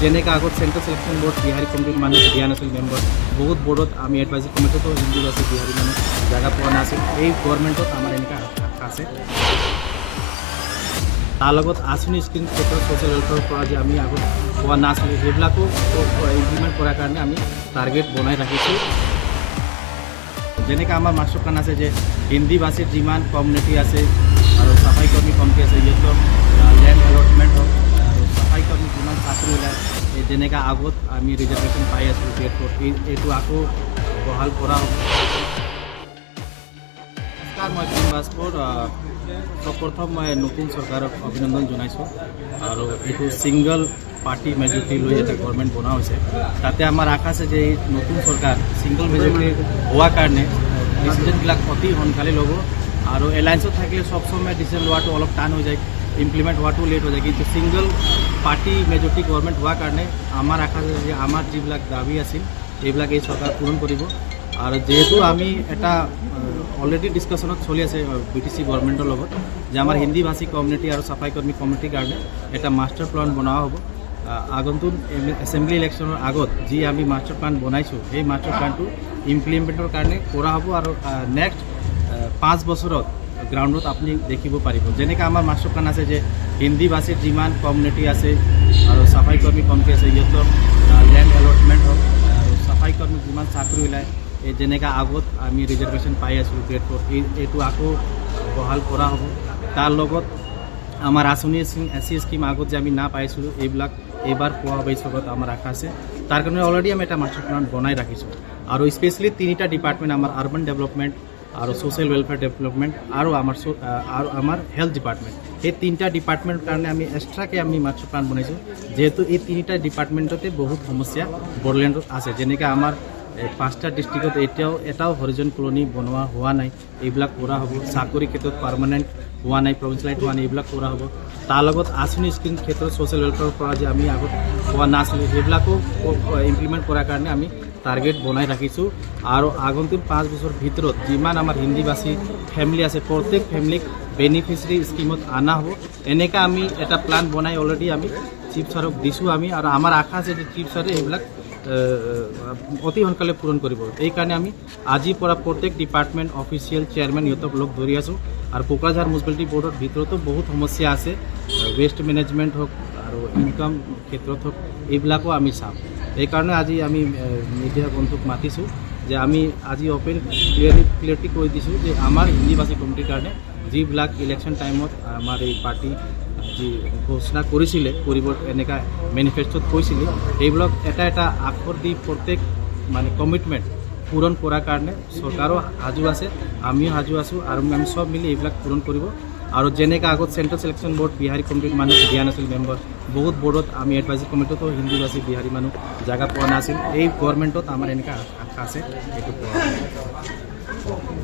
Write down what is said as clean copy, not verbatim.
যেনেকৈ আগত central selection board Bihari কমিটিৰ মানুহ দিয়া নাছিল মেম্বাৰ, বহুত বোৰ্ডত আমি এডভাইজৰী কমিটিতো হিন্দীভাষী বিহাৰী মানুহ জেগা পোৱা নাছিল। এই গভৰ্ণমেণ্টত আমাৰ এনেকুৱা আশা আছে। তাৰ লগত আঁচনি স্কিম ক্ষেত্ৰত ছ'চিয়েল ৱেলফেয়াৰৰ পৰা যে আমি আগত পোৱা নাছিলোঁ, সেইবিলাকো ইমপ্লিমেণ্ট কৰাৰ কাৰণে আমি টাৰ্গেট বনাই ৰাখিছোঁ। যেনেকৈ আমাৰ মাষ্টাৰ প্লেন আছে যে হিন্দীভাষীৰ যিমান কমিউনিটি আছে আৰু চাফাই কৰ্মী কমিটি আছে, সিহঁতৰ লেণ্ড এলটমেণ্ট হওক আৰু চাফাই কৰ্মী যিমান চাকৰি ওলায়, যেনেকৈ আগত আমি ৰিজাৰ্ভেশ্যন পাই আছোঁ গেটত, এইটো আকৌ বহাল কৰা হ'ব। নমস্কাৰ, মই ভীম ভাস্কৰ। প্ৰথম মই নতুন চৰকাৰক অভিনন্দন জনাইছোঁ আৰু এইটো ছিংগল পাৰ্টি মেজৰিটি লৈ এটা গভৰ্ণমেণ্ট বনোৱা হৈছে। তাতে আমাৰ আশা আছে যে এই নতুন চৰকাৰ ছিংগল মেজৰিটি হোৱাৰ কাৰণে ডিচিশ্যনবিলাক অতি সোনকালে ল'ব আৰু এলায়েন্সত থাকিলে সব সময় ডিচিশ্যন লোৱাটো অলপ টান হৈ যায়, ইমপ্লিমেণ্ট হোৱাটো লেট হৈ যায়। কিন্তু ছিংগল পাৰ্টি মেজৰিটি গভৰ্ণমেণ্ট হোৱাৰ কাৰণে আমাৰ আশা আছে যে আমাৰ যিবিলাক দাবী আছিল এইবিলাক এই চৰকাৰ পূৰণ কৰিব। আৰু যেহেতু আমি এটা অলৰেডি ডিছকাশ্যনত চলি আছে BTC গভৰ্ণমেণ্টৰ লগত যে আমাৰ হিন্দীভাষী কমিউনিটি আৰু চাফাই কৰ্মী কমিউনিটিৰ কাৰণে এটা মাষ্টাৰ প্লেন বনোৱা হ'ব। আগন্তুক এছেম্বলি ইলেকশ্যনৰ আগত যি আমি মাষ্টাৰ প্লেন বনাইছোঁ, সেই মাষ্টাৰ প্লেনটো ইমপ্লিমেণ্টৰ কাৰণে কৰা হ'ব আৰু নেক্সট 5 বছৰত গ্ৰাউণ্ডত আপুনি দেখিব পাৰিব। যেনেকৈ আমাৰ মাষ্টাৰ প্লেন আছে যে হিন্দীভাষীৰ যিমান কমিউনিটি আছে আৰু চাফাই কৰ্মী কমিটি আছে, সিহঁতৰ লেণ্ড এলটমেণ্ট হওক আৰু চাফাই কৰ্মী যিমান চাকৰি ওলায়, যেনেকৈ আগত আমি ৰিজাৰ্ভেশ্যন পাই আছোঁ গেটত, এইটো আকৌ বহাল কৰা হ'ব। তাৰ লগত আমাৰ আঁচনি SC স্কিম আগত যে আমি না পাইছিলোঁ, এইবিলাক এইবাৰ পোৱা হ'ব। এই চবত আমাৰ আশা আছে। তাৰ কাৰণে অলৰেডি আমি এটা মাষ্টাৰ প্লেন বনাই ৰাখিছোঁ আৰু স্পেচিয়েলি 3টা ডিপাৰ্টমেণ্ট, আমাৰ আৰ্বান ডেভেলপমেণ্ট আৰু ছ'চিয়েল ৱেলফেয়াৰ ডেভেলপমেণ্ট আৰু আমাৰ হেল্থ ডিপাৰ্টমেণ্ট, এই 3টা ডিপাৰ্টমেণ্টৰ কাৰণে আমি এক্সট্ৰাকৈ আমি মাষ্টাৰ প্লেন বনাইছোঁ। যিহেতু এই 3টা ডিপাৰ্টমেণ্টতে বহুত সমস্যা বড়োলেণ্ডত আছে। যেনেকৈ আমাৰ 5টা ডিষ্ট্ৰিক্টত এটাও হৰিজন কলনী বনোৱা হোৱা নাই, এইবিলাক কৰা হ'ব। চাকৰি ক্ষেত্ৰত পাৰ্মানেণ্ট হোৱা নাই, প্ৰভিঞ্চিয়েলাইট হোৱা নাই, এইবিলাক কৰা হ'ব। তাৰ লগত আঁচনি স্কিম ক্ষেত্ৰত ছ'চিয়েল ৱেলফেয়াৰৰ পৰা যে আমি আগত পোৱা নাছিলোঁ, সেইবিলাকো ইমপ্লিমেণ্ট কৰাৰ কাৰণে আমি টাৰ্গেট বনাই ৰাখিছোঁ। আৰু আগন্তুক 5 বছৰ ভিতৰত যিমান আমাৰ হিন্দীভাষী ফেমিলি আছে, প্ৰত্যেক ফেমিলিক বেনিফিচিয়াৰী স্কিমত অনা হ'ব। এনেকৈ আমি এটা প্লেন বনাই অলৰেডি আমি চিফ ছাৰক দিছোঁ আমি, আৰু আমাৰ আশা আছে যে চিফ ছাৰে এইবিলাক অতি সোনকালে পূৰণ কৰিব। এইকাৰণে আমি আজিৰ পৰা প্ৰত্যেক ডিপাৰ্টমেণ্ট অফিচিয়েল চেয়াৰমেন সিহঁতক লগ ধৰি আছোঁ। আৰু কোকৰাঝাৰ মিউনিচিপালিটি বৰ্ডৰ ভিতৰতো বহুত সমস্যা আছে, ৱেষ্ট মেনেজমেণ্ট হওক আৰু ইনকাম ক্ষেত্ৰত হওক, এইবিলাকো আমি চাম। এইকাৰণে আজি আমি মিডিয়া বন্ধুক মাতিছোঁ যে আমি আজি অপেন ক্লিয়াৰিটি কৰি দিছোঁ যে আমাৰ হিন্দীভাষী কমিটিৰ কাৰণে যিবিলাক ইলেকশ্যন টাইমত আমাৰ এই পাৰ্টি যি ঘোষণা কৰিছিলে কৰিব, এনেকুৱা মেনিফেষ্টত কৈছিলে, এইবিলাক এটা এটা আখৰ দি প্ৰত্যেক কমিটমেণ্ট পূৰণ কৰাৰ কাৰণে চৰকাৰো সাজু আছে, আমিও সাজু আছোঁ আৰু আমি চব মিলি এইবিলাক পূৰণ কৰিব। আৰু যেনেকৈ আগত চেণ্ট্ৰেল চিলেকশ্যন বোৰ্ড বিহাৰী কমিটিৰ মানুহ দিয়া নাছিল মেম্বাৰ, বহুত বোৰ্ডত আমি এডভাইজৰী কমিটিতো হিন্দীভাষী বিহাৰী মানুহ জেগা পোৱা নাছিল। এই গভৰ্ণমেণ্টত আমাৰ এনেকুৱা আশা আছে, এইটো পোৱা